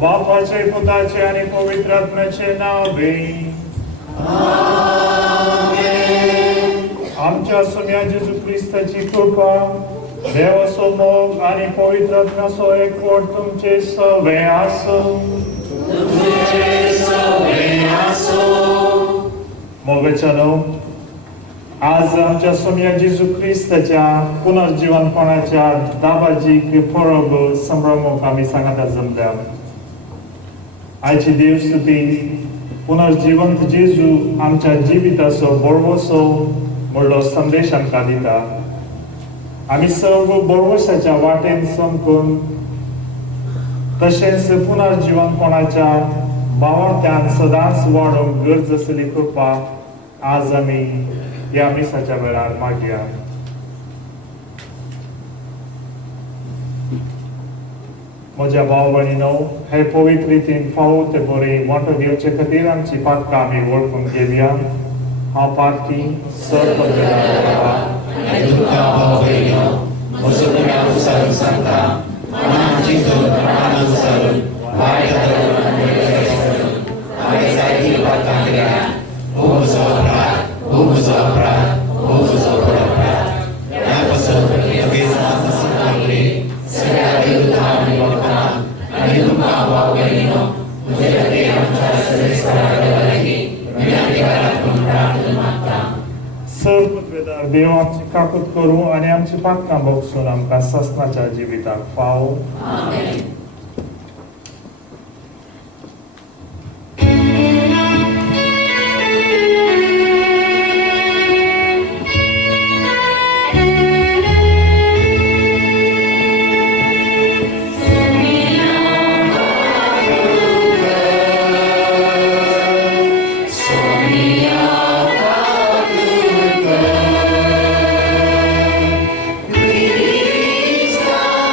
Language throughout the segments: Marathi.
बापाचे, पुताचे आणि पवित्र आत्म्याचे नावे. आमच्या सोम्या जेजू ख्रिस्ताची कृपा, देवाचो मोग आणि पवित्र आत्म्याचो एकवट तुमचे सगळे आसो. मोगेचनो, आज आमच्या सोम्या जेजू ख्रिस्ताच्या पुनर्जीवनपणाच्या दाबाजीक परब संभ्रमूक आमी सांगता जमल्या. आयची देवस्तुती पुनर्जिवंत जेजू आमच्या जिविताचो बळवसो म्हणलो संदेश आमकां दिता. आमी सर्व बळवशाच्या वाटेन समकून तशेंच पुनर्जिवनपणाच्या भावार्थ्यान सदांच वाडोवंक गरज आसली कृपा आज आमी ह्या मिसाच्या वेळार मागया. म्हज्या भाव भयणीनो, हे पवित्र रितीन फावो ते बरे मोठो दिवचे खातीर आमची पातकां आमी वळखून घेवया. हांव पातकी सर्व देव आमची काकूत करूं आणि आमची पातकां बगसून आमकां ससनाच्या जिविताक फावो. Please, God,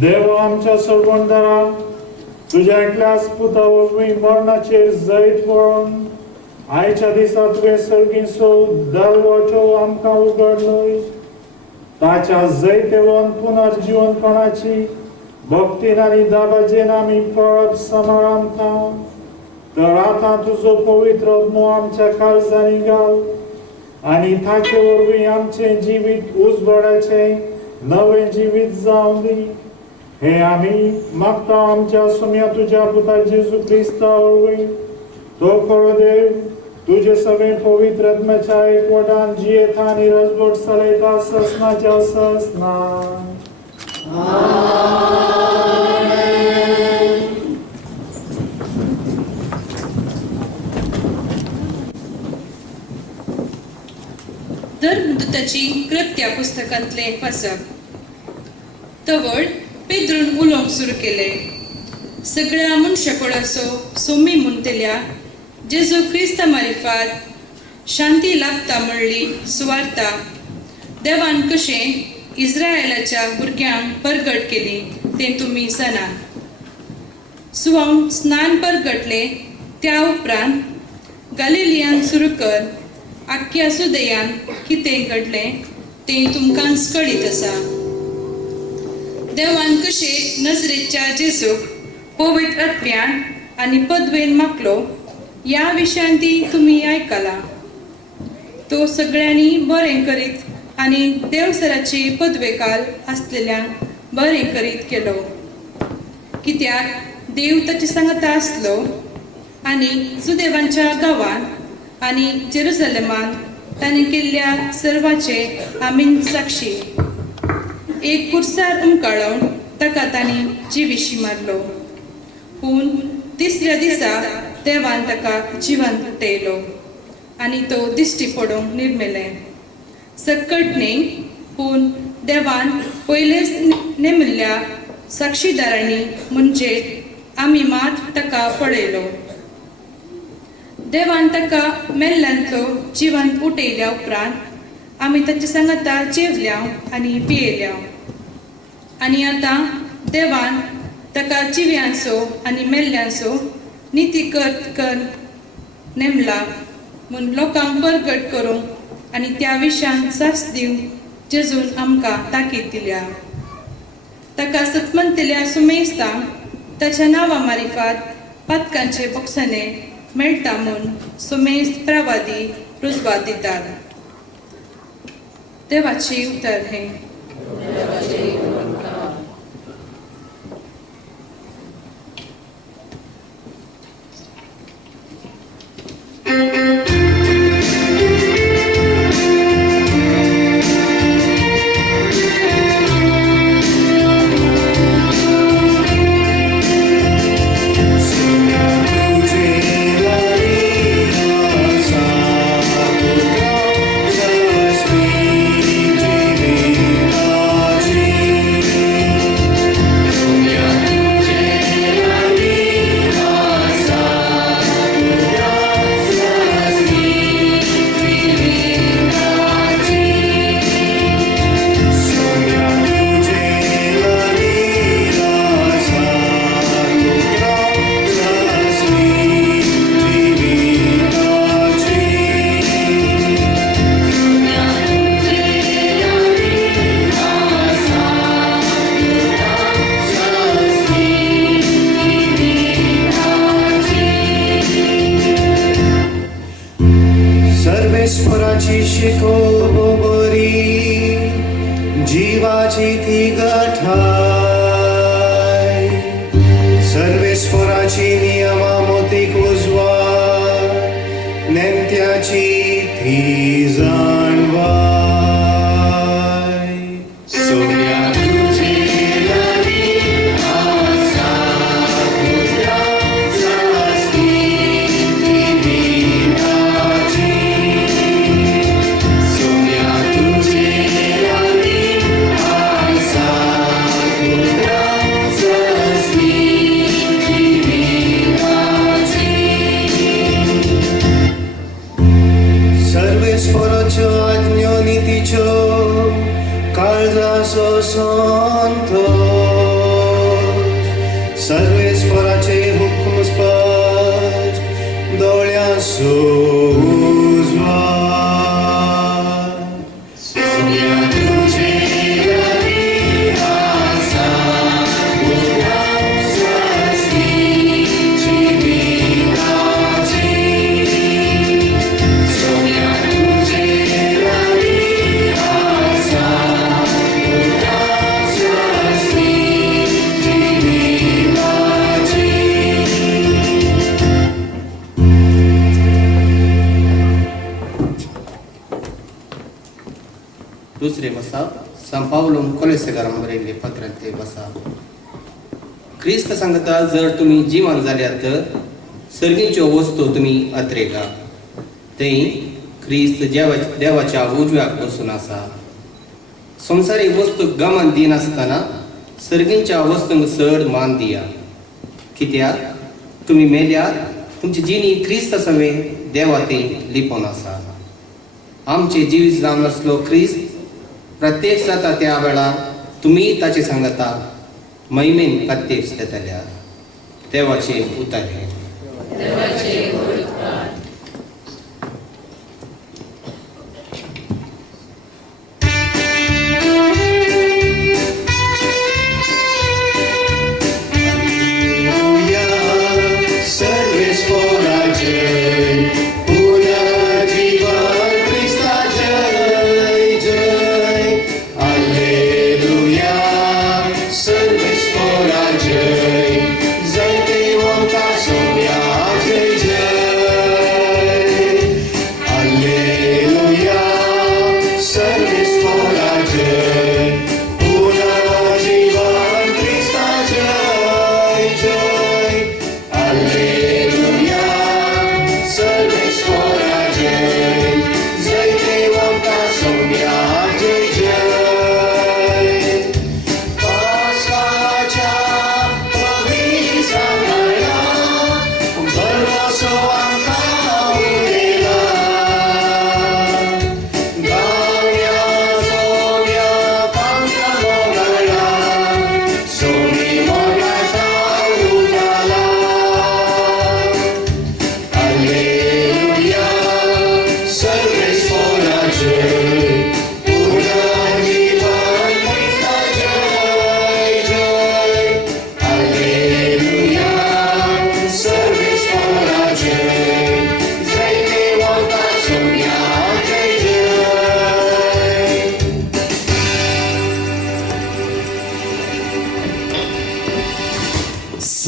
देव आमच्या सोबंदरा तुझ्या एकल्याच पुतावरवी मरणाचेर जैत पळोवन आयच्या दिसा तुवें सर्गीचो दरवाजो आमकां उगडलोय. ताच्या जैतेवन पुनर्जीवनपणाची भक्तीन आनी दाबाजेन आमी पळप समारांता. तर आतां तुजो पवित्र आत्मो आमच्या काळजांनी घाल आनी ताचे वरवीं आमचें जिवीत उजवाडाचें नवें जिवीत जावं दी. हे आमी मागता आमच्या सुम्या तुज्या पुता जेजू क्रिस्ता वरवीं. तो खरो देव तुझे सगळे पवित्र आत्म्याच्या एकवटान जियेता आनी रजवट चलयता ससनाच्या ससना. धर्मदूताची कृत्या पुस्तकांतले वाचप. तवळ पेद्रून उलोवंक सुरू केले. सगळ्या मनशाकुळाचो सोमी म्हणटल्या जेजू क्रिस्ता मारिफात शांती लाभता म्हणली सुवार्ता देवान कशें इस्रायलाच्या भुरग्यांक परगट केली तें तुमी जाणात. सुवांग स्नान परगटले त्या उपरांत गलिलियान सुरू कर आख्या सुदयान कितें घडलें तें तुमकां कळीत आसा. देवान कशें नजरेच्या जेजूक पवित्र आत्म्यान आनी पदवेन मागलो ह्या विशयांती तुमी आयकला. तो सगळ्यांनी बरें करीत आनी देवसराची पदवेकाल आसलेल्यांक बरें करीत केलो. कित्याक देव ताचे सांगता आसलो आनी सुदेवांच्या गांवान आनी जेरुसलेमान ताणें केल्ल्या सर्वाचे आमीन साक्षी. एक कुर्सार उमकाळोवन ताका तांणी जिविशी मारलो. पूण तिसऱ्या दिसा देवान ताका जिवंत उठयलो आनी तो दिश्टी पडोवंक निर्मेलें. सकट न्ही पूण देवान पयलेच नेमिल्ल्या साक्षीदारांनी म्हणजे आमी मात ताका पळयलो. देवान ताका मेल्ल्यांतलो जिवंत उठयल्या उपरांत आमी ताचे सांगता जेवल्या आनी पियेल्या. आनी आतां देवान ताका जिव्यांचो आनी मेल्ल्यांचो निती कर नेमला म्हूण लोकांक परगट करूंक आनी त्या विशयान सास दिवंक जेजून आमकां ताकीद दिल्या. ताका सतमंतल्या सुमेस्तांक ताच्या नांवा मारिफात पातकांचे बक्षणे मेळटा म्हूण सुमेस्त प्रवादी रुजवात दितात. देवाची उतर हे. जीवाची ती गठाय सर्वेस्पराची नियमा मोतीक उजवाड नेमत्याची ती जाणवाय सोन्या तुझे लरी आसा मुद्राचा स्थिती दिनाची सोन्या तुझे सर्वेस्पराच्या सर्वेस्पराचे हुक्म स्पष्ट दोळ्यांचो उजवा सोम्या तुझे लरी आसा उन्हाळ स्वस्ती जीविताची सोम्या तुझे लरी आसा उन्हाळ स्वस्ती जीविताची. दुसरे बसा संपावलून कोलेसेगारां बरयल्ले पत्रांतले बसा. क्रिस्त सांगता जर तुम्ही जिवान जाल्यार तर सर्गीच्यो वस्तू तुम्ही अत्रेगा. थंय क्रिस्त देवाच्या उजव्याक बसून आसा. संवसारीक वस्तूक गमान दिनासतना सर्गींच्या वस्तूंक चड मान दिया. कित्याक तुम्ही मेल्यार तुमची जिणी क्रिस्त सवे देवा थंय लिपोवन आसा. आमचे जिवीत जावन आसलो क्रिस्त प्रत्यक्ष जाता त्या वेळार तुम्ही ताचे सांगता महिमेन प्रत्यक्ष जातल्या. देवाचे उतारे.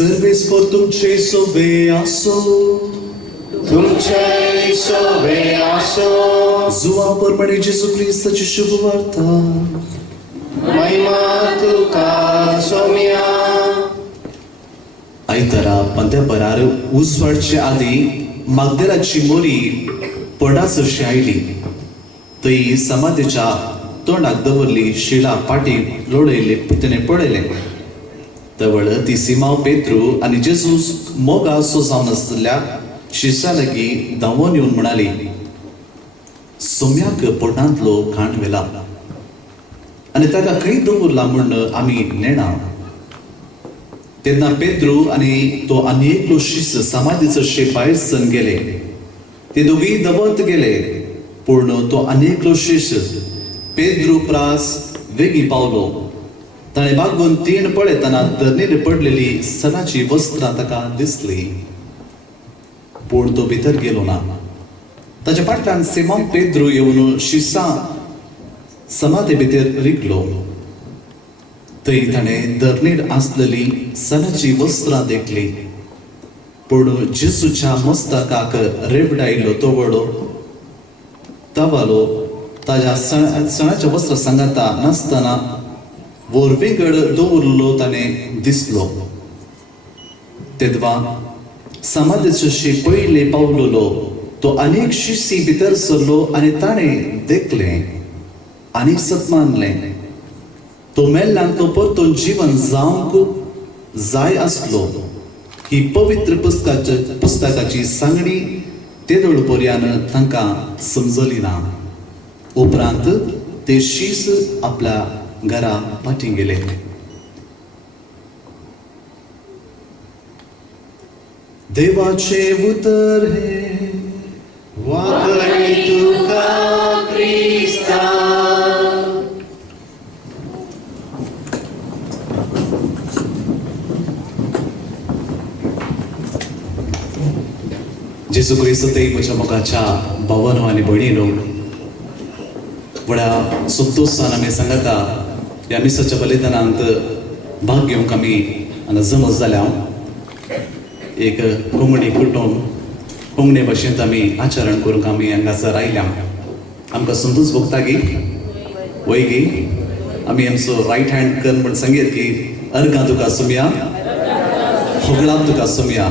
Serveți portuncei soveaso, तुमचे सोबे आसो zuva परमणे Jesu Christaची शुभ वार्ता. महिमा तुका सोम्या. आयतारा पंत्यापरार उजवाडचे आदी मागदेलाची मोरी पडाचशी आयली. थंय समाधीच्या तोंडाक दवरली शिळा पाटी लोडयले तिणें पळयले. तवळ ती सिमाव पेत्रू आनी जेजूस मोगा असो जावन आसलेल्या शिश्या लागीं धांवून येवन म्हणाली, सोम्याक पोटांतलो खाण वेला आनी ताका खंय दवरला म्हूण आमी नेणा. तेन्ना पेद्रू आनी तो आनी एकलो शिश्य समाधीचो भायर सन गेले. ते दोगूय दवत गेले, पूण तो आनी एकलो शिश्य पेद्रू प्रास वेगी पावलो. ताणें बागून तीण पळयतना धरणीर पडलेली सणाची वस्त्रां ताका दिसली, पूण तो भितर गेलो ना. ताच्या फाटल्यान सिमोन पेद्रू येवन शिसा समाधी भितर रिगलो. थंय ताणें धरणीर आसलेली सणाची वस्त्रां देखली, पूण जेजूच्या मस्तकाक रेबडायिल्लो तो वडो तवालो ताच्या सणाच्या वस्त्रां सांगाता नासतना वोरवेगड दवरलो ताणें दिसलो. तेदवा समाधीचे पयले पावलोलो तो अनेक शिशी भितर सरलो आनी ताणें देखलें आनी सतमानलें. तो मेल्ल्यान तो परतून जीवन जावंक जाय आसलो ही पवित्र पुस्तकाची सांगणी तेदोळ पर्यान तांकां समजली ना. उपरांत ते शीस आपल्या घरा पाठी गेले. देवाचे उतर हे वाकणे तुका क्रिस्ता. जेसू क्रिस्त ते म्हज्या मोगाच्या भावानो आनी भयणीनो, व्हडा संतोषान आमी सांगता ह्या मिसाच्या बलिदानांत भाग घेवंक आमी हांगा जमत जाल्या. एक कोंकणी कुटुंब कोंकणी भाशेंत आमी आचरण करूंक आमी हांगासर आयल्या. आमकां संतोष भोगता गी वय गी आमी आमचो रायट हँड कर म्हण सांगीत की अर्गां तुका सुमया, होगळां तुका सुमया,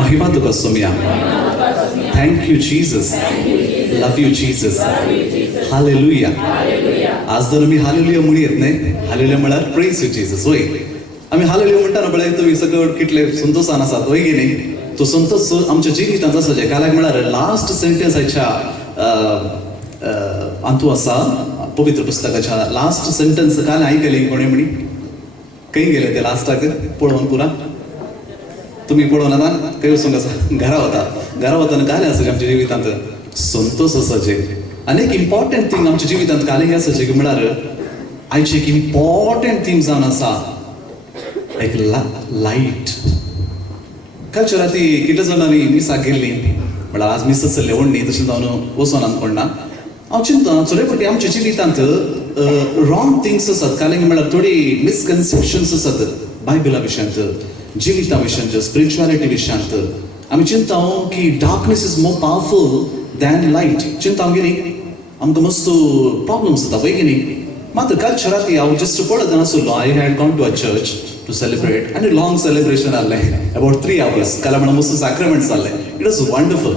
महिमा तुका सुमया. Thank you Jesus, love you Jesus, hallelujah. आज जर आमी हालेलुया म्हणून येत न्ही, हालेलुया म्हळ्यार प्रेज यू जीसस. वय आमी हालेलुया म्हणटाना पळय तुमी सगळे कितले संतोषान आसात वय गे न्ही. तो संतोष आमच्या जिवितांत आसा जे काल्याक म्हळ्यार लास्ट सेंटेन्साच्या अंतू आसा पवित्र पुस्तकाच्या लास्ट सेंटेन्स काल आयकली कोणी म्हणी खंय गेले ते लास्टाक पळोवन पुरा तुम्ही पळोवन आतां खंय वचूंक आसा घरा वताना कालें आसा आमच्या जिवितांत संतोष आसाचे. आनी एक इम्पॉर्टंट थिंग आमच्या जिवितांत कालें आसाचे की म्हळ्यार आयचे एक इम्पॉर्टंट थिंग जावन आसा एक लायट. कालच्या राती कितले जाणांनी मिसाक गेल्ली म्हळ्यार आज मिस चल्ले व्हडली तशें जावन वचोन आमकां ना. हांव चिंता चोरे फावटी आमच्या जिवितांत रॉंग थिंग्स आसात. कालें म्हळ्यार थोडी मिसकन्सेप्शन्स आसात बायबला विशयांत, जिविता विशयांत, स्पिरिच्युअलिटी विशयांत. आमी चिंताव की darkness is more powerful than light. चिंताव गे न्ही आमकां मस्त प्रॉब्लम्स जाता पळय गे न्ही. मात्र कालच्या राती हांव जस्ट पळयत नासलो. I had gone to a church to celebrate and a long celebration about 3 hours. Kala mana mustu sacraments alle. It was wonderful.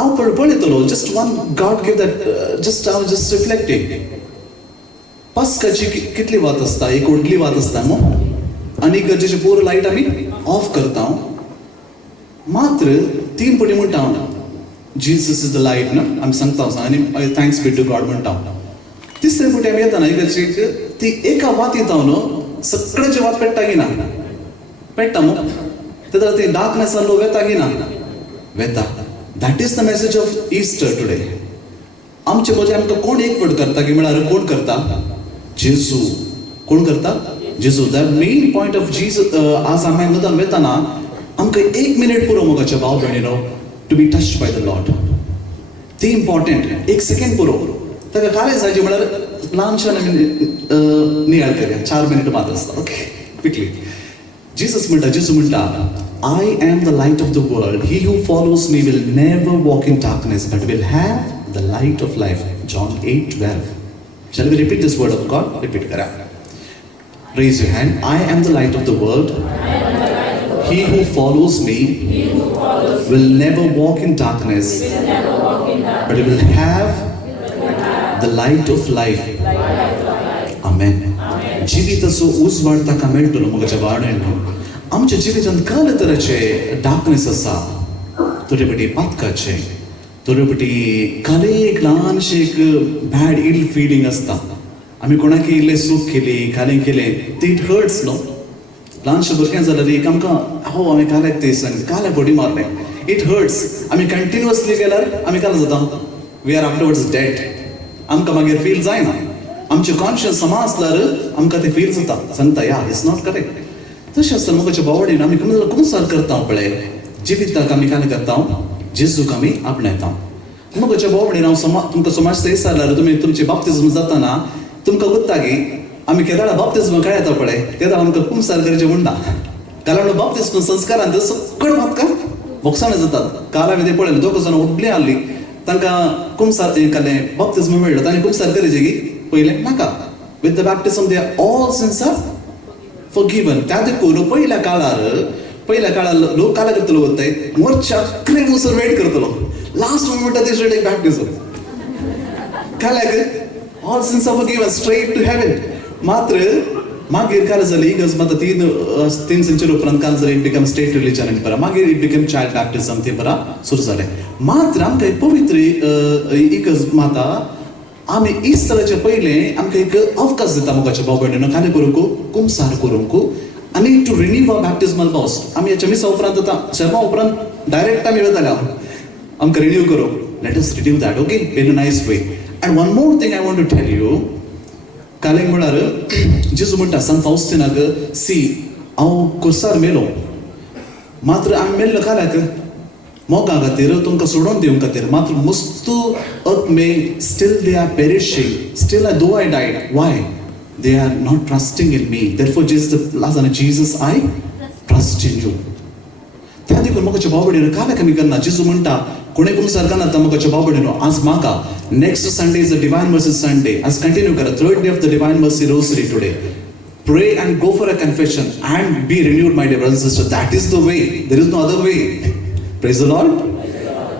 Aw पळयतलो just one God gave that just I was just reflecting. पास्काची कितली वात आसता, एक व्हडली वात आसता न्हू आनी गरजेचे पूर लायट आमी ऑफ करता. मात्र 3 पटी म्हणटा जीसस इज द लायट ना आमी सांगता आनी थँक्स बी टू गॉड म्हणटा. तिसरे पटी आमी येता गरजेक ती एका वात येता न्हू सगळ्यांची वात पेट्टा ना पेट्टा मग तेन्ना ती डार्कनेस लोक वेता ना वेता. That is the message of Easter today. आमचे मजे आमकां कोण एकवट करता की म्हळ्यार कोण करता? जेजू. कोण करता? जेजू. The main point of Jesus. आज आमी हांगा वेताना आमकां 1 मिनिट पुरो मोगाच्या भाव भयणीनो to be touched by the lord. ती इम्पॉर्टंट. 1 सेकंड पुरो ताका कालें जायचे म्हळ्यार ल्हानशान नियाळ करया. 4 मिनिट मात आसता. Okay quickly. जेजू म्हणटा I am the light of the world. He who follows me will never walk in darkness but will have the light of life. John 8:12. Shall we repeat this word of God? Repeat kara. Raise your hand. I am the light of the world. He who follows me will never walk in darkness but he will have the light of life. Amen. जिविताचो उजवाड ताका मेळटलो मोगाच्या वाड्यान. आमच्या जिवितांत काले तरेचे डार्कनेस आसा. थोडे पातकाचे, थोडे काले एक ल्हानशे एक बॅड इल फिलींग आसता. आमी कोणाक इल्लें सूख केली, कालें केलें ते इट हर्ट्स न्हू. ल्हानशें भुरगें जाल्यार एक आमकां हो आमी काल्याक ते सांग काल्या बडी मारलें इट हर्ट्स. आमी कंटिन्युअसली गेल्यार आमी काल जाता वी आर आफ्टरवर्ड्स डेड. आमकां मागीर फील जायना. आमचे कॉन्शियस समा आसल्यार आमकां ते फील जाता. सांगता या इट्स नॉट करेक्ट. तशें आसतना मोगाच्या बावडीन आमी कमी जाल्यार कुंसार करता पळय. जिविताक आमी कांय करता जेजूक आमी आपणायता. मोगाच्या बावडीन हांव तुमकां समाज थंय जाल्यार तुमी तुमचे बाप्तिस्म जाताना तुमकां वता की आमी केदाळा बाप्तिस्म काय येता पळय तेदा आमकां कुंसार करचें म्हणटा. कारण बाप्तिस्म संस्कारांत सगळ्यो म्हाका भोगसाण जातात. काल आमी ते पळयलें 2 जाणां उठली आसली तांकां कुंसार केलें बाप्तिस्म मेळ्ळो तांणी कुंसार करचें की पयलें नाका. With the baptism they all sins are forgiven. त्या देखून पहिल्या काळार लोक काला करतलो वताय मोर्चा अकरे मुसर वेट करतलो लास्ट मोमेंटात दे शुड टेक बॅप्टिझम. काल्याक all sins are forgiven straight to heaven. मात्र मागीर काल जालें इगज मात 3 सेंचुरी उपरांत काल जालें इट बिकम स्टेट रिलिजन आनी परा मागीर इट बिकम चायल्ड बॅप्टिझम ते परा सुरू जालें. मात्र आमकां एक पवित्र इगज माता आमी इस्टराचे पयलें आमकां एक अवकाश दिता मोगाच्या भाव भयणीनो कांय करूंक कुंसार करूंक आनी टू रिन्यू अवर बॅप्टिजमल वॉस आमी हेच्या मिसा उपरांत आतां शर्मा उपरांत डायरेक्ट आमी येताले आमकां रिन्यू करो let us renew that okay in a nice way and one more thing I want to tell you काले म्हळ्यार जेजू म्हणटा सान फावस्टिनाक सी हांव कुर्सार मेलो मात्र हांवें मेल्लो काल्याक मोगा खातीर तुमकां सोडून दिवंक खातीर मात्र मुस्तू अर्थ may still they are perishing still though I died why they are not trusting in me therefore Jesus I trust in you त्या देखून म्हाका भाव भयणीनो काल्याक आमी करना जेजू म्हणटा कोणे करून सारका नाता म्हाका भाव भयणीनो आज म्हाका next Sunday is the divine mercy Sunday आज कंटिन्यू करा third day of the divine mercy Rossari today pray and go for a confession and be renewed, my dear brothers and sisters. That is the way. There is no other way. Praise the Lord.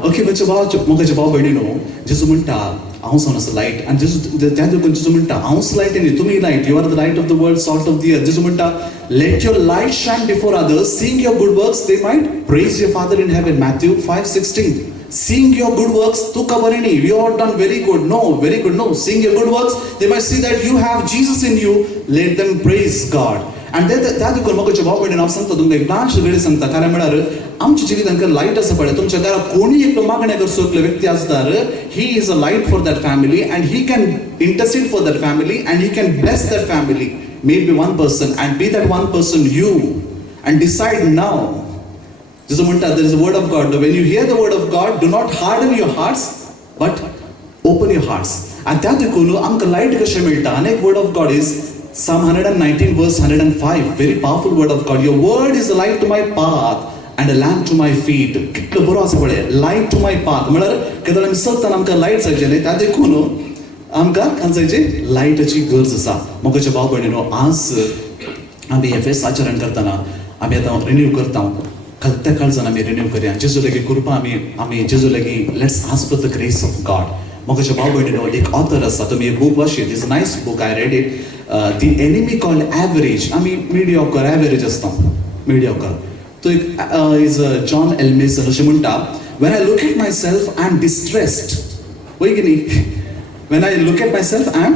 Okay, म्हजे भाव भयणीनो जेजू म्हणटा हांव सोन आसा लायट आनी जेजू त्या देखून जेजू म्हणटा हांवच लायट न्ही तुमी light you are the light of the world salt of the earth Jezu म्हणटा let your light shine before others seeing your good works they might praise your father in heaven Matthew 5:16 seeing your good works tu kabarini you have done very good no seeing your good works they might see that you have Jesus in you let them praise God and त्या देखून म्हाका भाव भयणीनो हांव सांगता तुमकां एक ल्हानशी वेळ सांगता कारण म्हळ्यार आमच्या जिवितांत लायट आसा पळय तुमच्या घरा कोणी एकलो मागण्या करचो एकलो व्यक्ती आसल्यार he is a light for that family and he can intercede for that family and he can bless that family may be one person and be that one person you and decide now जेजू म्हणटा there is a word of God when you hear the word of God do not harden your hearts but open your hearts आणि त्या देखून आमकां लायट कशें मेळटा आनी एक word of God is Psalm 119 verse 105 very powerful word of God your word is a light to my path and a lamp to my feet कितलो बरो आसा पळय light to my path म्हळ्यार केन्ना आमी चलतना आमकां लायट जाय न्ही त्या देखून आमकां खंयची लायटाची गरज आसा मोगाच्या भाव भयणीनो आज आमी एफएस आचरण करतना आमी आतां रिन्यू करता त्या काळजान आमी रिन्यू करया जेजू लागीं कृपा आमी जेजू लागीं let's ask for the grace of God मोगाच्या भाव भयणीनो एक ऑथर आसा तुमी एक बूक वाचीत is a nice book I read it the enemy called average आमी मिडियोकर एवरेज आसता मिडियोकर तो एक इज जॉन एल्मेसन अशें म्हणटा when I look at myself I am distressed वय की न्ही when I look at myself I am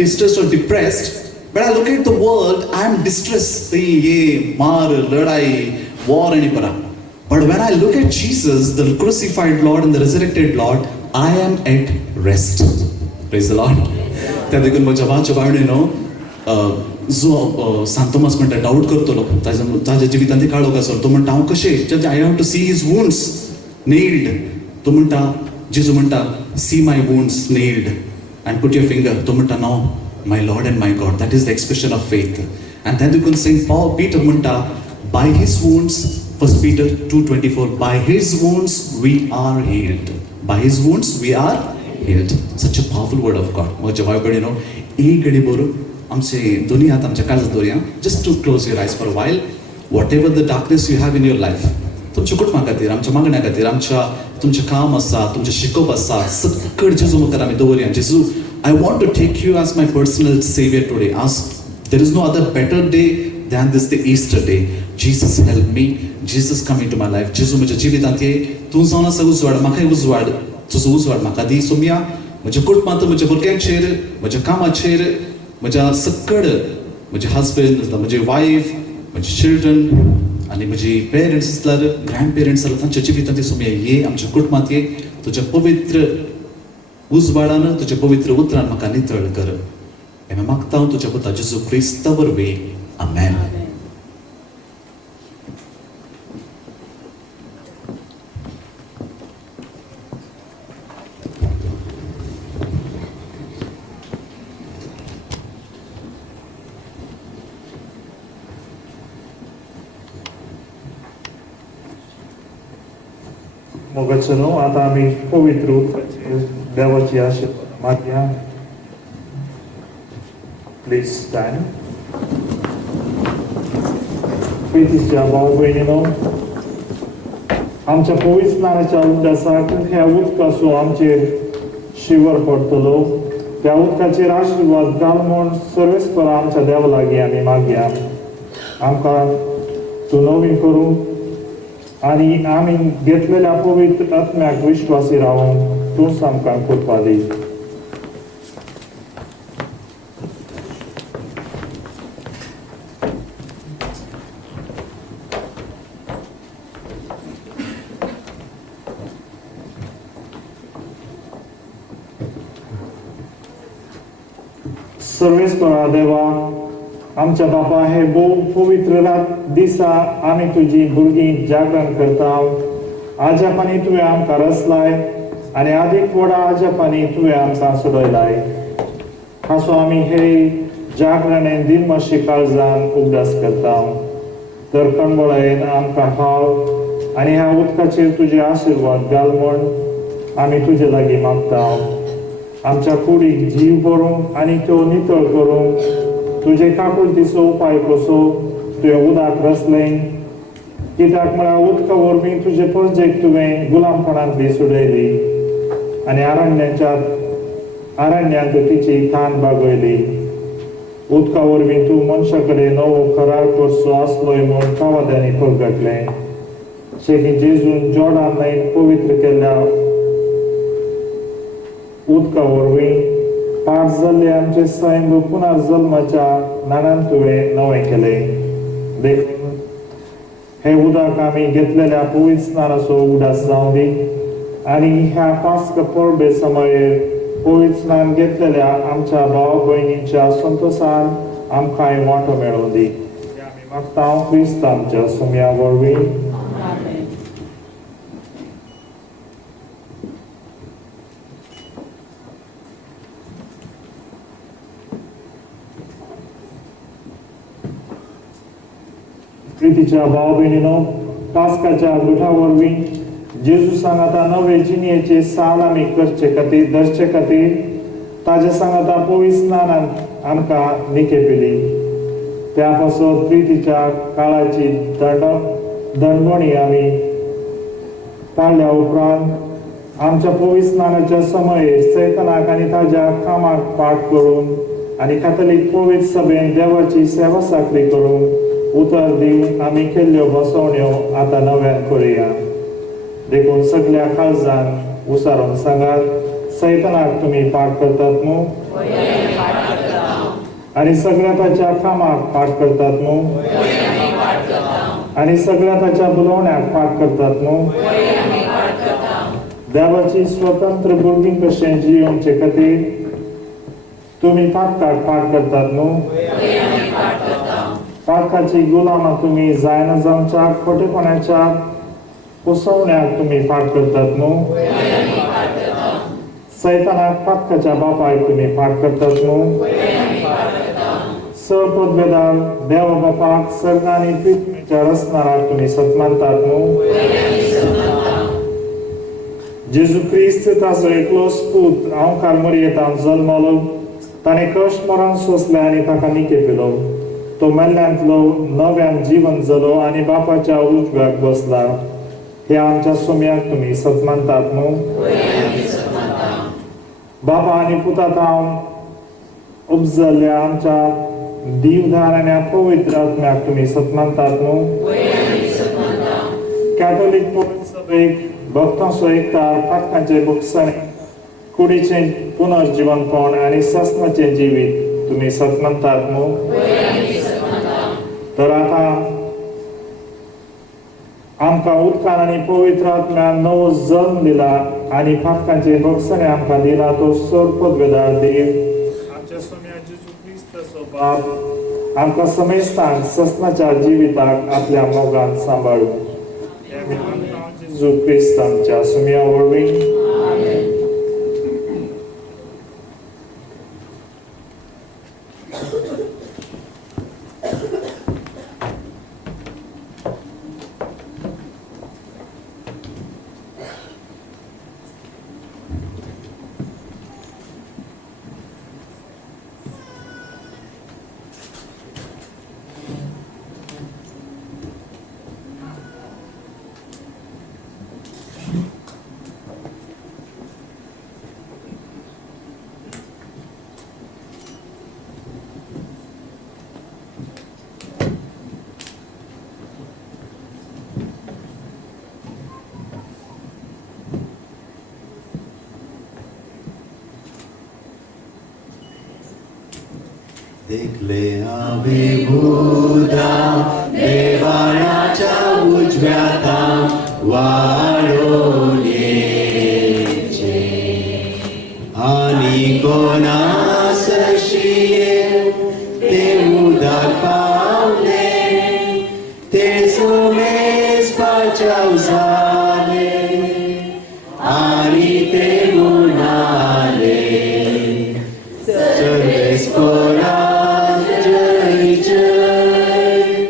distressed or depressed but I look at the world I am distressed ये मार लड़ाई war any para but when I look at Jesus the crucified Lord and the resurrected Lord I am at rest praise the Lord त्या देखून म्हज्या भावनेनो जो सांत थॉमस म्हणटा डाऊट करतलो ताच्या जिवितांत एक काळोख आसलो तो म्हणटा हांव कशें I have to see his wounds nailed तो म्हणटा जेजू म्हणटा see my wounds nailed and put your finger तो म्हणटा no my Lord and my God that is the expression of faith and त्या देखून सेंट पीटर म्हणटा by his wounds 1 Peter 2:24 by his wounds we are healed by his wounds we are healed such a powerful word of God म्हज्या भाव भयणीनो एक घडी बरो आमचे दोनी हात आमच्या काळजांत दवरया just to close your eyes for a while whatever the darkness you have in your life तुमच्या कुटुंबा खातीर आमच्या मागण्या खातीर तुमचें काम आसा तुमचें शिकोवप आसा सगळें जेजू मुखार आमी दवरया जेजू I want to take you as my personal savior today as there is no other better day than this the Easter day Jesus help me Jesus come into my life जेजू म्हज्या जिवितांत ये तूं जावन आसा उजवाड म्हाकाय उजवाड तुजो उजवाड म्हाका दी सोम्या म्हज्या कुटुंबांत म्हज्या भुरग्यांचेर म्हज्या कामाचेर म्हज्या सकड म्हजे हजबंड म्हजी वायफ म्हजी चिल्ड्रन आनी म्हजी पेरंट्स आसल्यार ग्रँड पेरंट्स जाल्यार तांच्या जिवितांत सोम्या ये आमच्या कुटुंबांत ये तुज्या पवित्र उजवाडान तुज्या पवित्र उतरान म्हाका नितळ कर हें मागता हांव तुज्या पुता जेजू क्रिस्ता वरवीं आमेन मोगाचनो आता आमी पवित्र उदकाचे देवाची आशीर्वाद मागया प्लीज स्टँड प्रितीच्या भाव भयणीनो आमच्या पवित्र स्नानाच्या उद्देशाक ह्या उदकाचो आमचेर शिवर पडटलो त्या उदकाचेर आशीर्वाद घाल म्हूण सर्वेस्पर आमच्या देवा लागीं आमी मागया आमकां तूं नवीन करूं आनी आमी घेतलेल्या पवित्र आत्म्याक विश्वासी रावूंक तूंच आमकां कृपा दी सर्वेस्परा देवा, आमच्या बापा हे भोव पवित्र दिसा आमी तुजी भुरगीं जागरण करता. आजापानी तुवें आमकां रचलाय आनी आदीक व्हडा आजापानी तुवें आमकां सोडयलाय. हाचो आमी हे जागरणेन दिनमाशी काळजान उगडास करता. तर कणबळायेन आमकां हाव आनी ह्या उदकाचेर तुजे आशिर्वाद घाल म्हूण आमी तुजे लागीं मागता. आमच्या कुडीक जीव भरूंक आनी त्यो नितळ करूंक तुजे काकुळतीचो उपाय कसो तुवें उदक रचलें. कित्याक म्हळ्यार उदका वरवीं तुजे परजेक तुवें गुलामपणांतली सुडयली आनी आरण्यांत तिची थान बागयली. उदका वरवीं तूं मनशा कडेन नवो करार करचो आसलोय म्हूण कावाद्यांनी परगटलें. शेगी जेजून जोडान न्हंयेन पवित्र केल्ल्या उदका वरवीं पाठ जाल्ले आमचे सैम पुनर्जल्माच्या नाण्यान तुवें नवें केलें. देखून हे उदक आमी घेतलेल्या पवित्र स्नानाचो उगडास जावं दी आनी ह्या पास्क परबे समयेर पवित्र स्नान घेतलेल्या आमच्या भाव भयणींच्या संतोशान आमकांय वांटो मेळोवन दी. आमी मागता क्रिस्त आमच्या सुमया वरवीं. प्रितीच्या भाव भयणीनो, पास्काच्या गुठा वरवीं जेजू सांगाता नवे जिणेचे साल आमी करचे खातीर धरचे खातीर ताजे सांगाता पवित्र स्नानान आमकां निकेपिली. त्या पासत प्रितीच्या काळाची दंडवणी आमी पाळल्या उपरांत आमच्या पवित्र स्नानाच्या समयेर सैतानाक आनी ताज्या कामाक पाठ करून आनी कातलीक पवित्र सभेन देवाची सेवा साखरी करून उतर दिवन आमी केल्ल्यो बसवण्यो आतां नव्यान करुया. देखून सगळ्या काळजान उसारून सांगात, सैतानाक तुमी पाठ करतात न्हू आनी सगळ्या ताच्या कामाक पाठ करतात न्हू आनी सगळ्या ताच्या बुलावण्याक पाठ करतात न्हू. देवाची स्वतंत्र भुरगीं कशें जियोवचे खातीर तुमी पाठकाक पाठ करतात न्हू. पाठकाची गुलामां तुमी जायना जावच्या खोटेपणाच्या उसवण्याक तुमी पाठ करतात न्हू. सैतानाक पाठकाच्या बापायक तुमी पाठ करतात न्हू. सपदवेदार देव बापाक सर्ग आनी पृथ्वीच्या रचणाराक तुमी सतमानतात न्हू. जेजू क्रिस्त ताचो एकलोच पूत अवंकार मरयेंतान जल्मलो. ताणें कश्ट मरण सोंसलें आनी ताका निकेपिलो. तो मेल्ल्यांतलो नव्यान जीवन जलो आनी बापाच्या उजव्याक बसला. हे आमच्या सुमयाक तुमी सतमानतात न्हू. बापा आनी पुतात हांव उपजल्ल्या आमच्या दीवधार आनी पवित्र आत्म्याक तुमी सतमानतात न्हू. कॅथोलीक पवित्र सभेक भक्तांचो एकठार पातकांचे भक्षण कुडीचें पुनर्जीवनपण आनी सस्नाचें जिवीत तुमी सतमानतात न्हू. तर आतां आमकां उदकान आनी पवित्र आत्म्यान नवो जल्म दिला आनी पातकांचे भक्षणे आमकां दिला तो सर्पदवेदार देव आमच्या सुम्या जेजू क्रिस्ताचो बाप आमकां समेस्तान सस्नाच्या जिविताक आपल्या मोगान सांबाळूं. जेजू क्रिस्त आमच्या सुम्या वरवीं. देखले अभिभूता देवाळाच्या उजव्याता वाळून येचे आणि कोणास श्रिये पाचाव झाले आणि ते गुणाले सर्वेस पोरा जय जय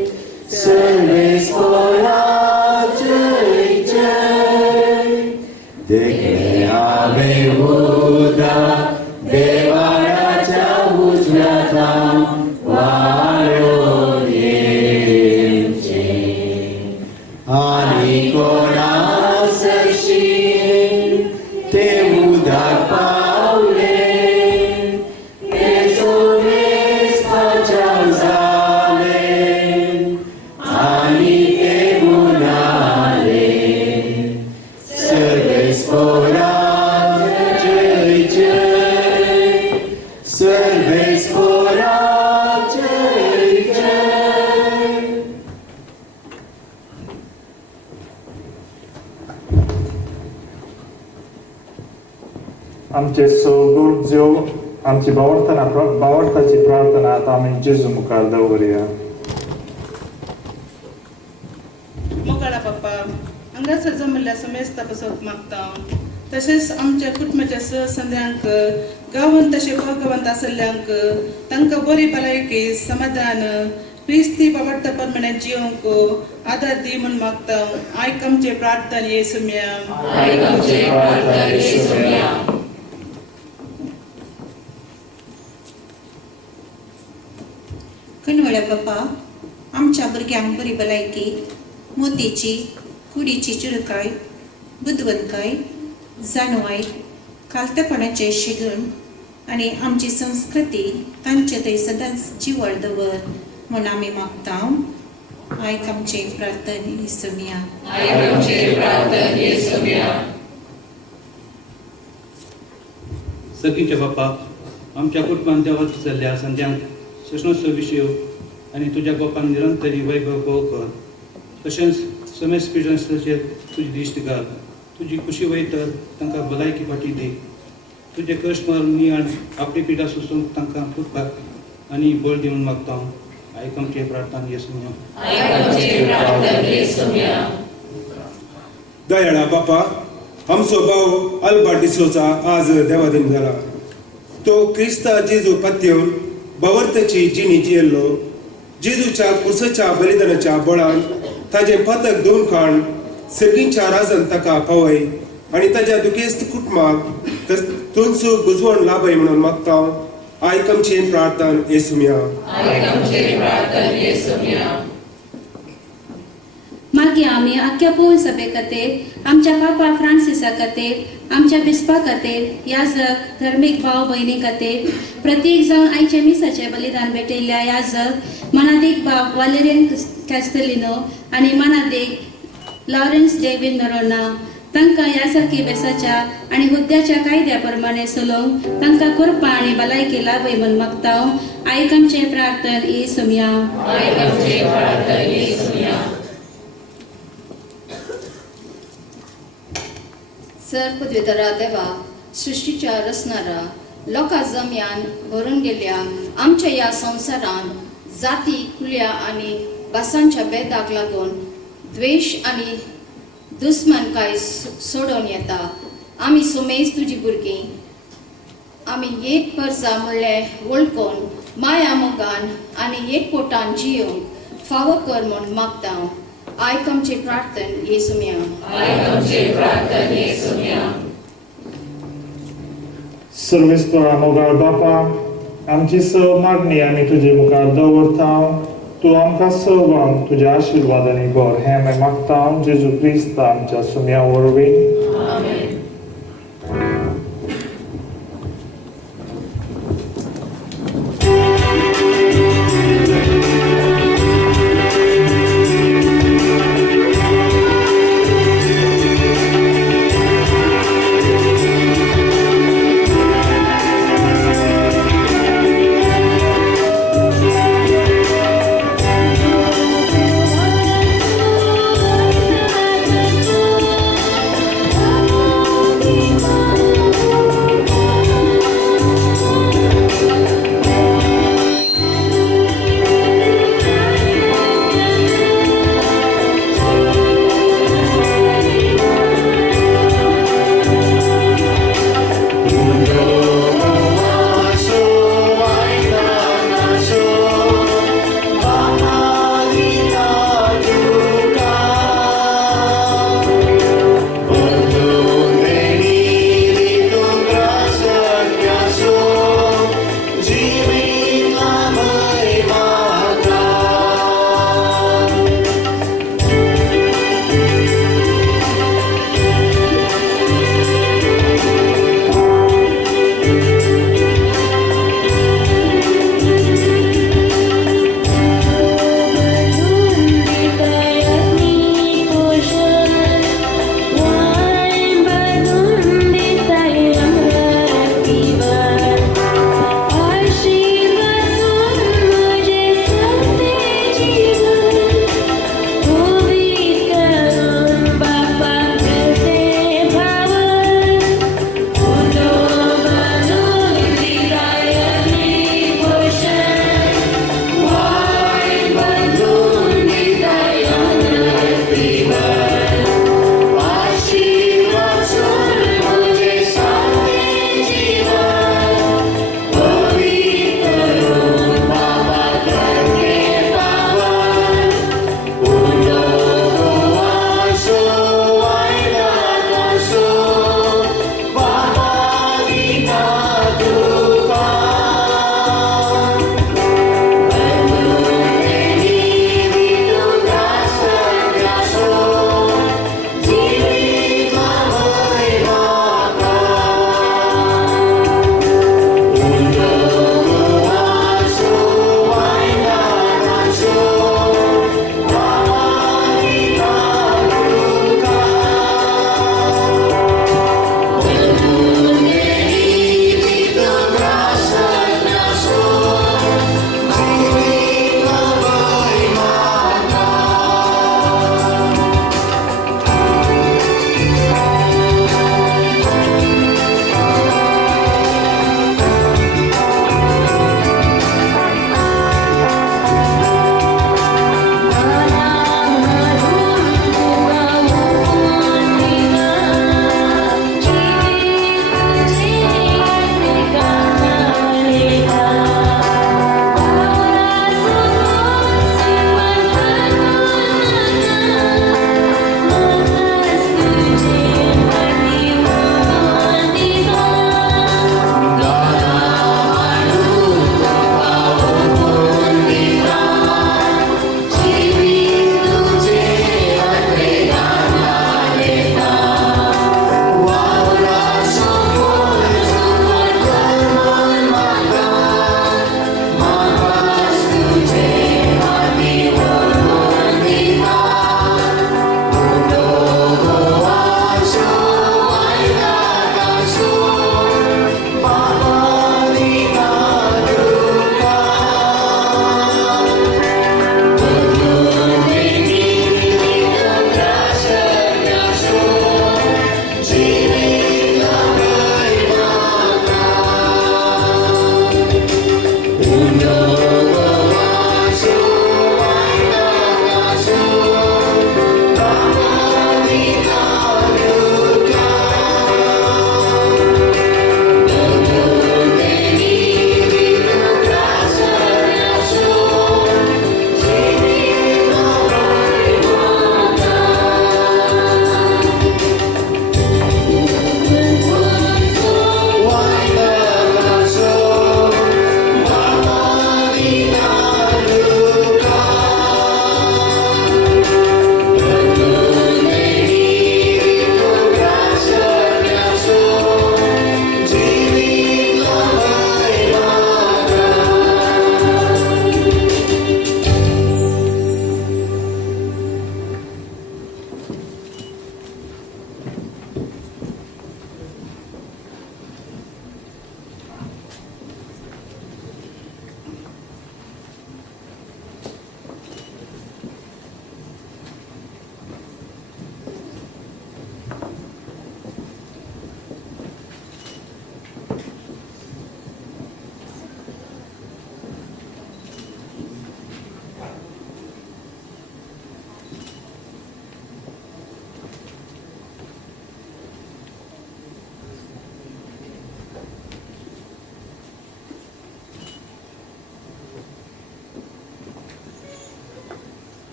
सर्वेस पोरा जय जय देखणे आवे उदा देवाच्या उजव्याचा वाळून येचे आणि कोणासशी ते उदार पावले ते सोनेस पाचाव झाले आणि ते गुणाले सर्वेस पोरा जय जय सर्वेस पोरा जय जय आमचे सौगुरज्यो आमची बावडताची प्रार्थना आता आम्ही जेजू मुखार दवरया. मोकळा बाप्पा हांगासर जमल्या समेस्त बसवूंक मागता. तशेंच आमच्या कुटुंबाच्या सहसंध्यांक गांवांत तशें भगवंत आसल्ल्यांक तांकां बरी भलायकी समाधान क्रिस्ती बावडता प्रमाणे जियोंक आदार दी म्हूण मागता. आयक आमचे प्रार्थना येसू कणवळ्या बाप्पा आमच्या भुरग्यांक बरी भलायकी मोतीची कुडीची चुरकाय बुद्धवंतकाय जाणवाय कालतेपणाचे शिगण आणि आमची संस्कृती तांचे थंय सदांच जिवळ दवर म्हूण आमी मागता. आयक आमचे प्रार्थना येसुमिया. सगळींच्या बाप्पा आमच्या कुटुंबान देवाचो चल्ल्या संध्यांक सशणोत्सव विशय आनी तुज्या गोपान निरंतरी वैभव भोव कर. तशेंच समेस्त पिढ्यांचेर तुजी दिश्ट घाल. तुजी खुशी वयतर तांकां भलायकी फाटी दी. तुजे कश्टमार नियाण आपली पिढा सोसूंक तांकां फुटपाक आनी बळ दिवन मागता. आयक आमचे प्रार्थना येसुमिया. दयाळा बापा आमचो भाव आल्बर्ट डिसोजा आज देवादीन जाला. तो क्रिस्ता जेजू पातयेवन बावरताची जिणी जियेल्लो. जेजूच्या कुर्साच्या बलिदानाच्या बळान ताजें पातक दोन खाण सगळींच्या राजान ताका पावय आनी ताज्या दुखेस्त कुटुंबाक थंयसून बुजवण लाभय म्हणून मागता. आयक आमचें प्रार्थना येसुमिया. मागीर आमी आख्या पौल सभे खातीर आमच्या पापा फ्रांसिसा खातीर आमच्या बिस्पा खातीर याजक धर्मीक भाव भयणी खातीर प्रत्येक जावन आयच्या मिसाचे बलिदान भेटयल्ल्या याजक मनादीक भाव वालेरियन कॅस्टेलिनो आनी मनादीक लॉरेन्स डेव्हिड नोरोना तांकां याजकी बेसाच्या आनी हुद्द्याच्या कायद्या प्रमाणे चलोवंक तांकां कृपा आनी भलायकी लाभय म्हूण मागता. आयक आमचें प्रार्थना येसुमिया. सर पदवीधरा देवा सृष्टीच्या रचणारा लोकां जम्यान भरून गेल्या आमच्या ह्या संवसारान जाती कुल्या आनी भासांच्या भेदाक लागून द्वेष आनी दुस्मनकाय सोडून येता. आमी सुमेज तुजी भुरगीं आमी एक परसा म्हणलें वळखून माया मोगान आनी एक पोटान जियोंक फावो कर म्हूण मागता. आयक आमची प्रार्थना येसुमिया. सर्वेस्परा मोगाळ बापा आमची सव मागणी आमी तुजे मुखार दवरता. तूं आमकां सवांक तुज्या आशिर्वादांनी भर हें आमी मागता. जेजू क्रिस्त आमच्या सुम्या वरवीं.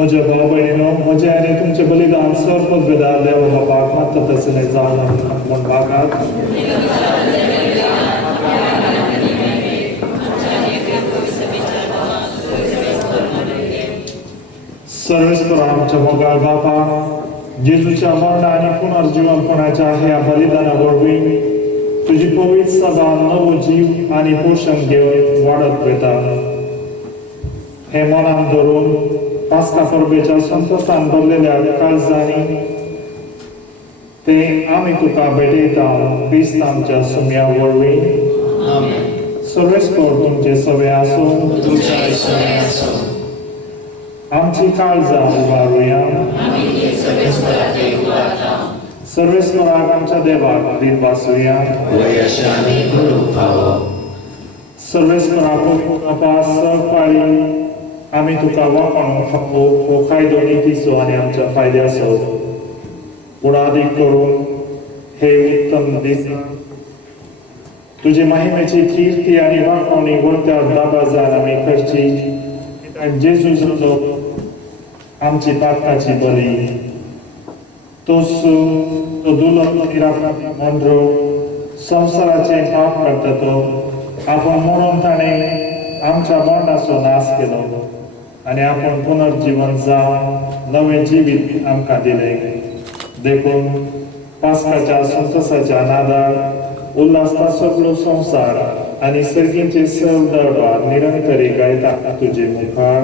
म्हज्या भाव भयणीनो, म्हजें आनी तुमचें बलिदान सर्व वेदार देव बापाक मात्र तसले जावन म्हण भागात सर्वेस्पर आमच्या मोगाळ बापा, जेजूच्या मरण आणि पुनर्जीवनपणाच्या ह्या बलिदाना वरवीं तुझी पवित्र सभा नवो जीव आणि पोषण घेऊन वाढत वता. हे मनान धरून पास्का परबेच्या संतोषान भरलेल्या काळजांनी ते आमी तुका भेटयता क्रिस्त आमच्या सुम्या वरवीं. सर्वेस्पर तुमचे सवे आसूं आमची काळजां उबारुया. सर्वेस्पराक आमच्या देवाक दीन वासुया. सर्वेस्परा पवित्र बापा, सहपाळी आमी तुका वापरून खावो हो कायदो नितीचो आनी आमच्या फायद्याचो. उडादीक करून हे उत्तम दीस तुझे महिमेची कीर्ती आणि वाखवणी गोंत्यार दाबाजार आमी करची. जेजू जो आमची पातकाची बली तोसू तो दुलो निरापराधी मंडरो संवसाराचे पाप करता तो आपण म्हणून ताणें आमच्या मरणाचो नाश केलो आनी आपण पुनर्जीवन जावन नवे जिवीत आमकां दिलें. देखून पास्काच्या संतोषाच्या नादार उल्हासता सगळो संवसार आनी सर्गींचे सर्व दरबार निरंतरी गायता तुजे मुखार.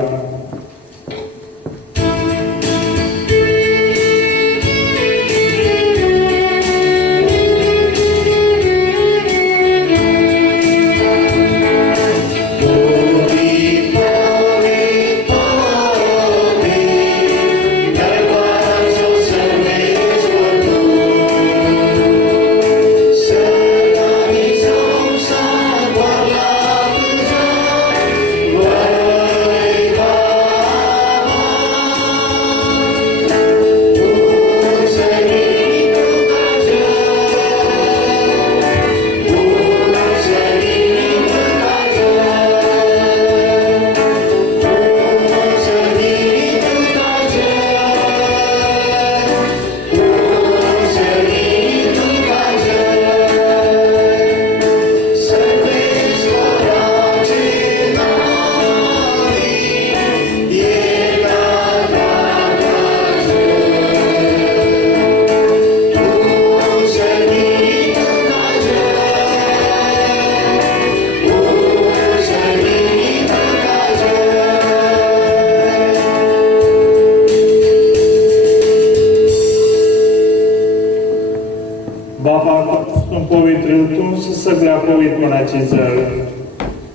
सगळ्या पवित्रपणाची जळ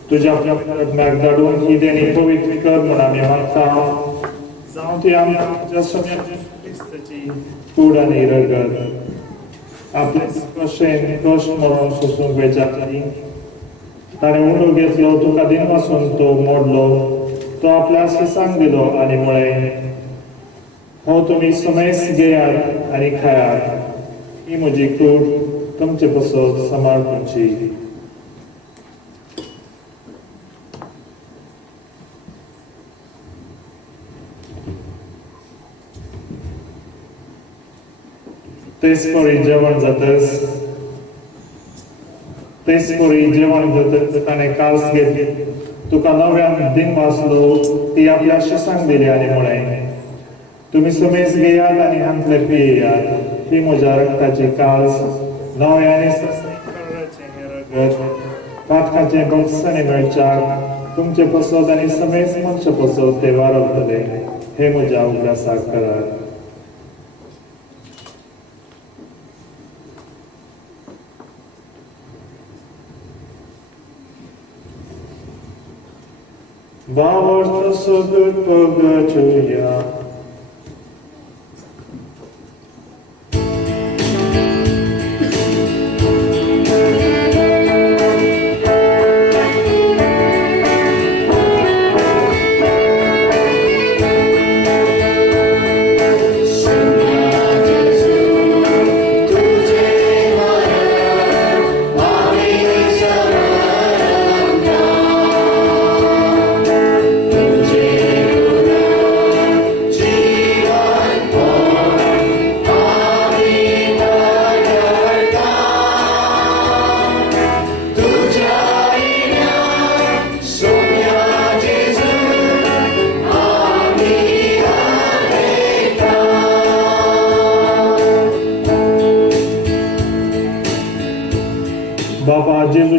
तुझ्या आत्म्याक धाडून ही देणी पवित्र कर म्हण आमी मागता. जावं ती आमच्या क्रिस्ताची कूड आनी रगत आपले कशें कश्ट मरण सोसूंक वेचारी. ताणें उंडो घेतलो तुका दिन वासून तो मोडलो, तो आपल्या शिसांक दिलो आनी म्हळें, हो तुमी समेस घेयात आनी खायात, ही म्हजी कूड तुमचे पासत सांबाळपाची. तेच परी जेवण जातच ताणें कास घेतली, तुका नव्यान दिन वाचलो, ती आपल्या शिसांक दिली आनी म्हळें, तुमी समेस घेयात आनी हांतले पियेयात, ही म्हज्या रक्ताची कास नव्याने पातकाचे बक्षाने मेळच्याक तुमचे पसत आनी समेस मनशा पसत ते वारवतले, हे म्हज्या उगडासाक करात. Bavarta sogut pagachuya.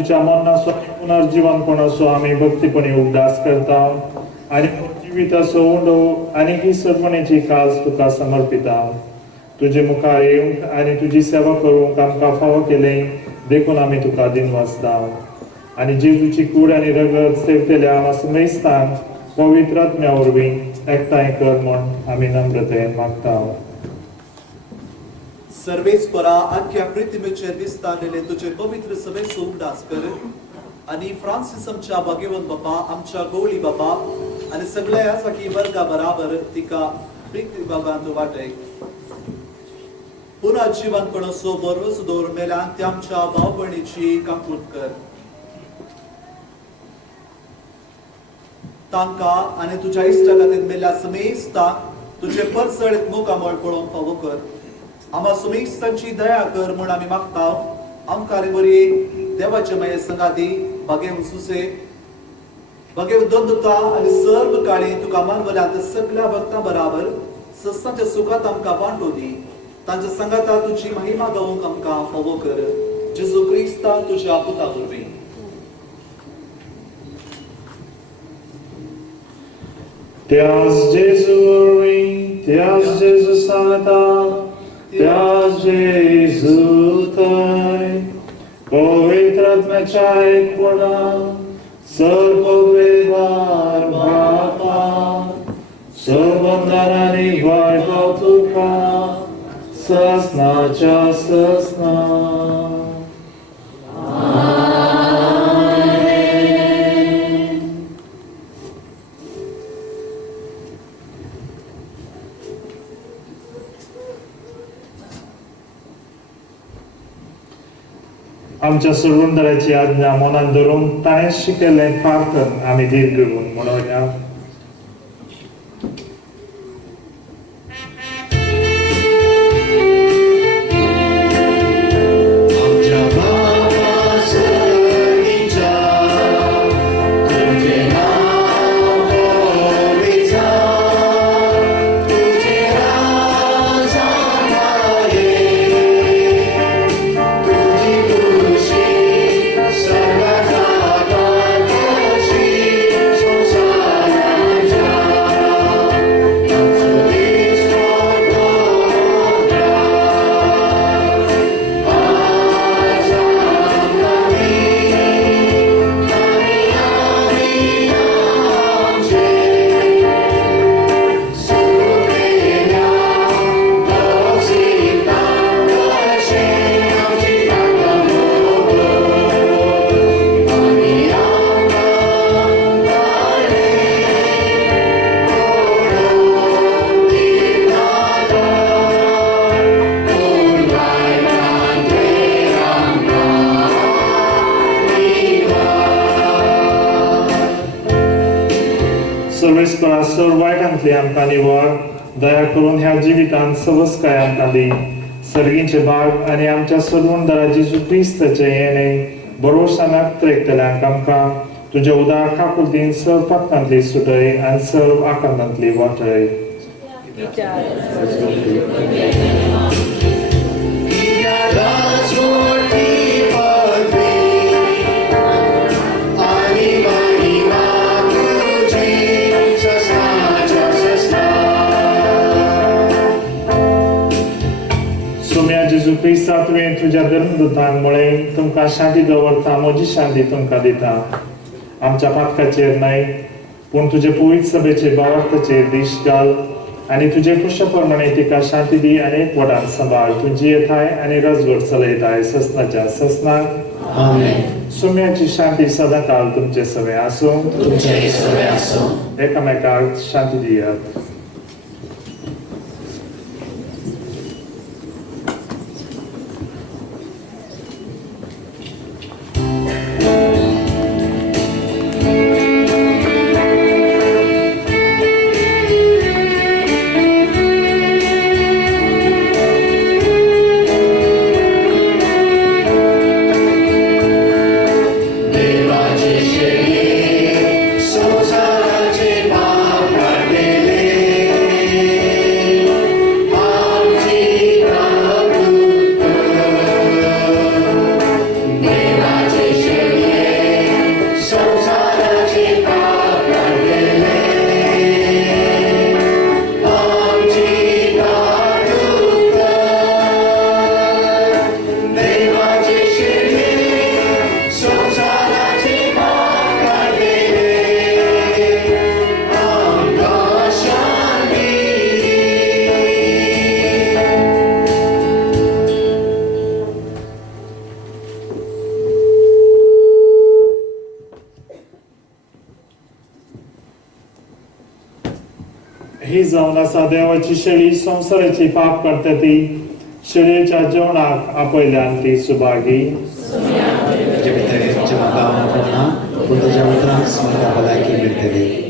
तुझ्या मनाचो पुनर्जीवनपण असो आम्ही भक्तीपणे उगडास करता आणि जिवीत असो उंडो आणि ही सदवणेची काज तुका समर्पिता. तुझे मुखार येवंक आणि तुझी सेवा करूंक आमकां फावो केले देखून आम्ही तुका दिनवासता. आणि जेजूची कूड आणि रगत सेवतेल्या आम्हा समेस्तांक पवित्र आत्म्या वरवीं एकठांय कर म्हूण आमी नम्रतेन मागता. सर्वेस्परा आख्या पृथ्वीचेर विस्तारलेले तुझे पवित्र सभेचो उगडास कर आणि फ्रांसिस आमच्या भाग्यवंत बाबा, आमच्या गवळी बाबा आणि सगळ्या साकी वर्गा बराबर तिका प्रीती बाबांत वाटय. पुन्हा जीवनपणाचो बरो सुदोर मेल्यान त्या आमच्या भाव भयणीची काकूट कर. तांकां आनी तुज्या इश्टागतीन मेल्या समेस्तांक तुझे परसळीत मोगामळ पळोवंक फावो कर. आम्हा समेस्तांची दया कर म्हूण आमी मागता. आमकां बरी देवाचे माये संगाती भाग्यवंत सुसे, भाग्यवंत दोनदुता आनी सर्व काळी तुका मानवल्यात सगळ्या भक्तां बराबर सस्तांच्या सुखात आमकां वांटो दी. तांच्या संगाता तुजी महिमा गावूंक आमकां फावो कर. जेजू क्रिस्ता तुज्या पुता वरवीं. त्याच जेजू वरवीं, त्याच जेजू सांगता, त्याच जेजू थंय पवित्र आत्म्याच्या एकपणान सर्ववेदार बापा सर्वंदारांनी वैभव तुका ससनाच्या ससना. आमच्या सोडवणदाराची आज्ञा मनान धरून ताणें शिकयल्लें प्रार्थन आमी दीर्घ घेवन म्हणूया. सर्वेस्परा सर वायटांतली आमकां निवड. दया करून ह्या जिवितांत सवस्काय आमकां दी. सर्गींचे भाग आनी आमच्या सोडवणदारा जेजू क्रिस्ताचे येणे बरोवशान एकतल्यांक आमकां तुज्या उदार काकुलतीन सर्व पत्तांतली सुटय आनी सर्व आकांतांतली वाटय. जेजू क्रिस्ता तुवें तुज्या धर्मदूतांमुळे तुमकां शांती दवरता. म्हजी शांती तुमकां दिता. आमच्या पातकाचेर न्हय पूण तुजे पवित्र सभेचे भावार्थाचेर दिश घाल आनी तुजे कुशा प्रमाणे तिका शांती दी आनी एकवटान सांबाळ. तुजी येताय आनी रजवट चलयताय ससनाच्या ससनाक. आमेन. सुम्याची शांती सदां काल तुमचे सवे आसूं. एकामेकाक शांती दियात. Sosa, जावन आसा देवाची शेळी संवसाराची पाप करता ती शेळयेच्या जेवणाक आपयल्यान ती सुभागी तुजे भितर म्हाका पडना पूण तुज्या उतरांक म्हाका भलायकी मेळटली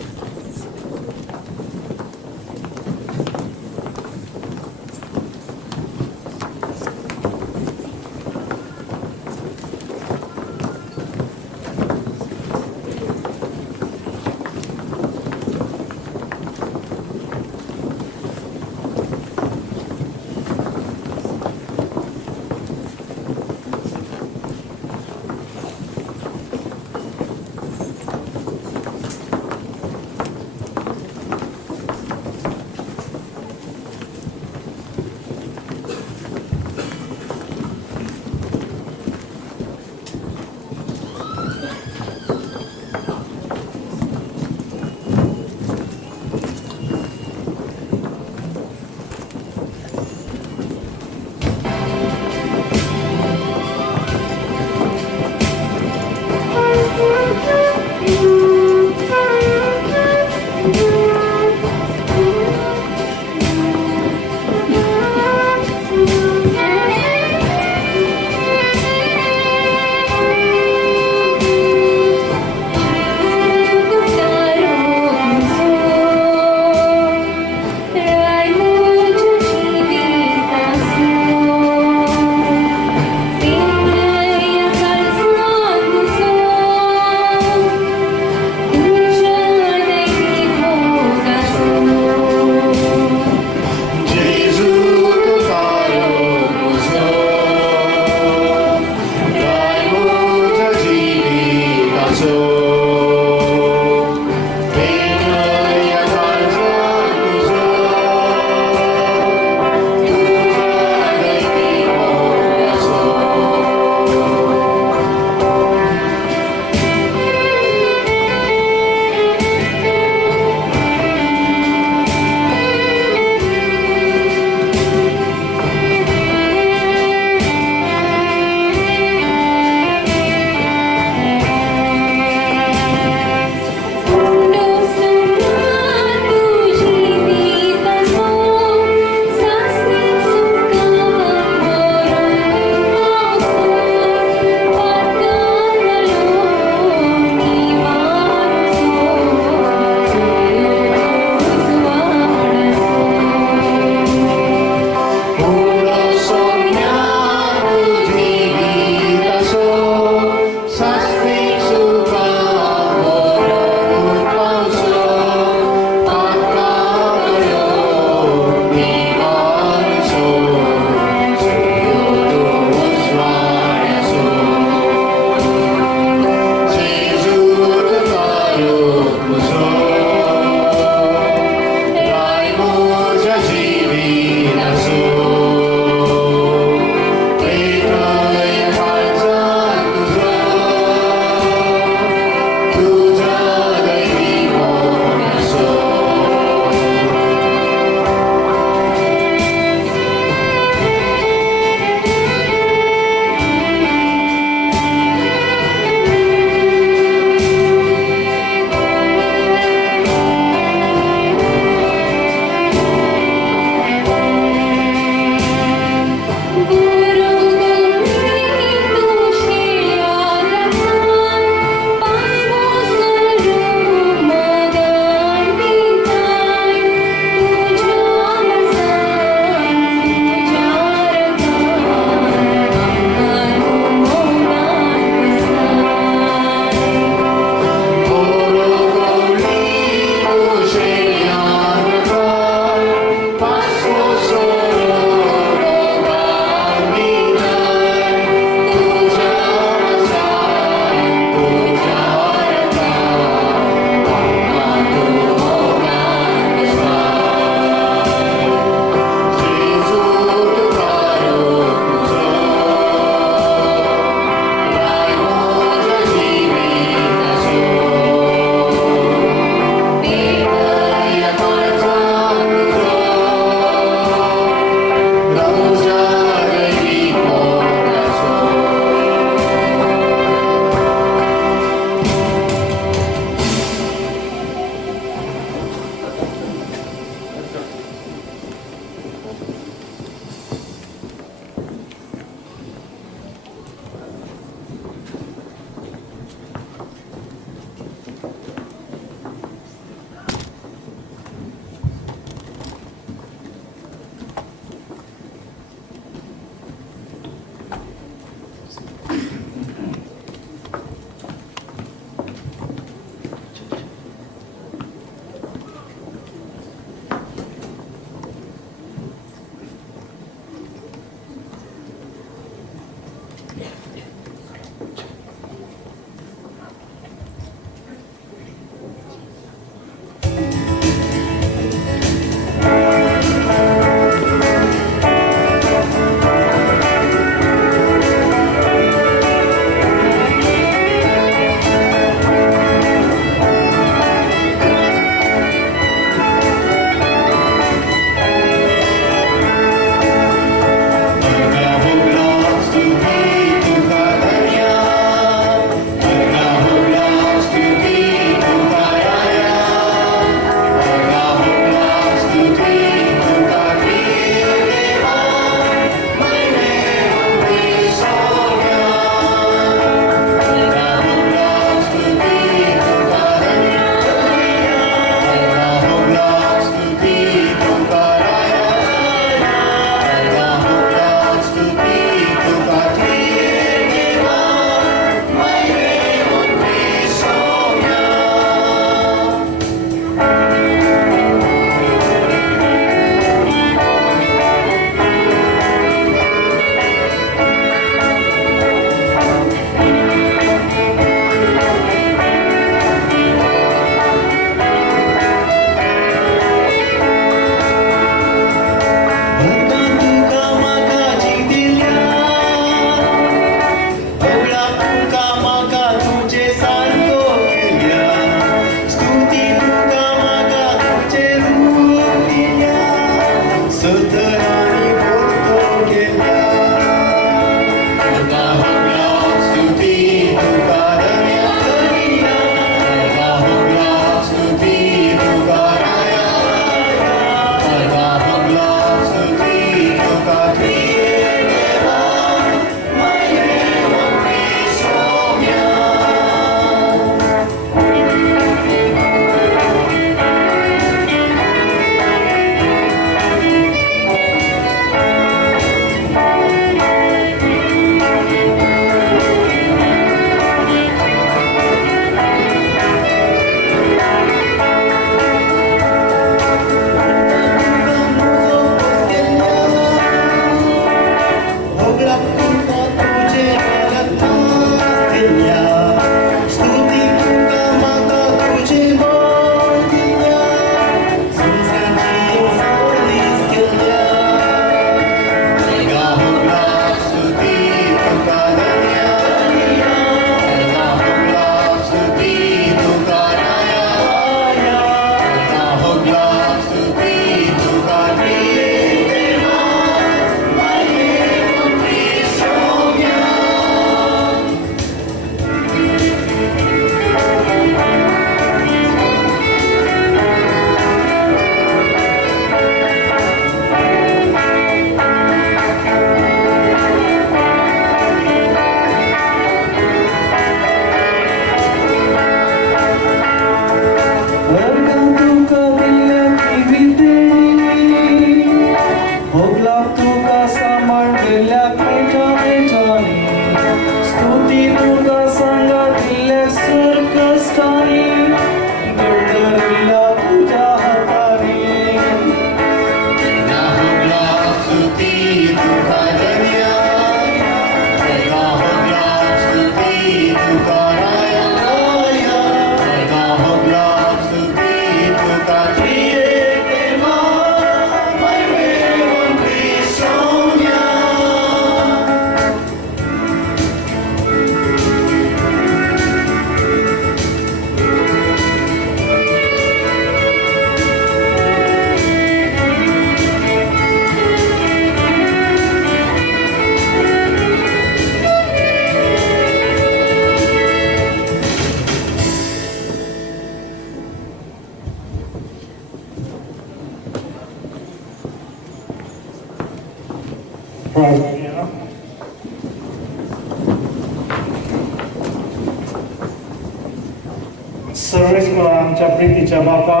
सर्वेस्पर आमच्या प्रितीच्या बापा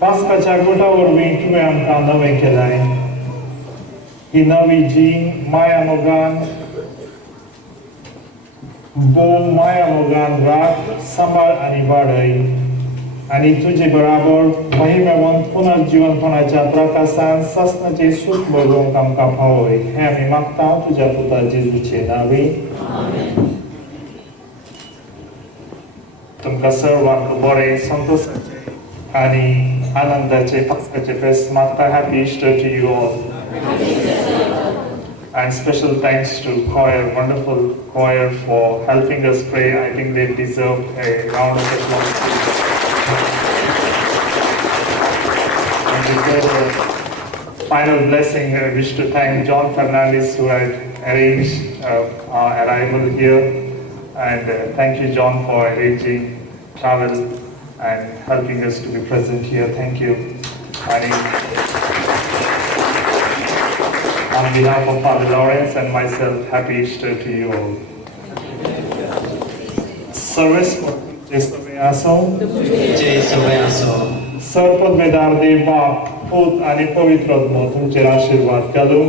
पास्काच्या गोटावरवीं तुवें आमकां नवें केलाय. ही नवी जीण माया मोगान बोव माया मोगान राख, सांबाळ आनी वाडय आनी तुजे बराबर महिमेवंत पुनर्जीवनपणाच्या प्रकाशान सस्नाचे सूख भोगोवंक आमकां फावय. हें आमी मागता तुज्या पुता जेजूचे नांवी. तुमकां सर्वांक बरें संतोषाचे आनी आनंदाचे पास्काचे फेस्त मागता. Happy Easter to you all. And special thanks to choir, wonderful choir, for helping us pray. I think they deserve a round of applause. And before the final blessing, I wish to thank John Fernandez who had arranged our arrival here. And thank you, John, for arranging travel and helping us to be present here. Thank you. On behalf of Father Lawrence and myself, happy Easter to you all. Service सर्वपदवेदार देव बाप, पूत आणि पवित्रात्मा तुमचे आशीर्वाद घालूं.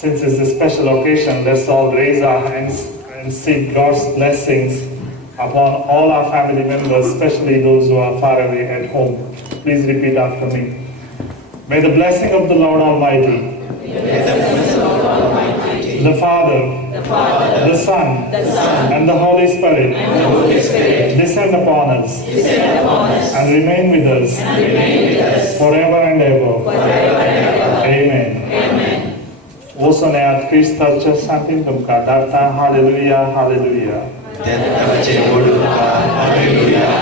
Since it's a special occasion, let's all raise our hands and seek God's blessings upon all our family members, especially those who are far away at home. Please repeat after me. May the blessing of the Lord Almighty, the Father, the Son, and the Holy Spirit, descend upon us and remain with us forever and ever. Amen. Osaneat Christacha Santin Tumka Darta. Hallelujah, hallelujah. Hallelujah.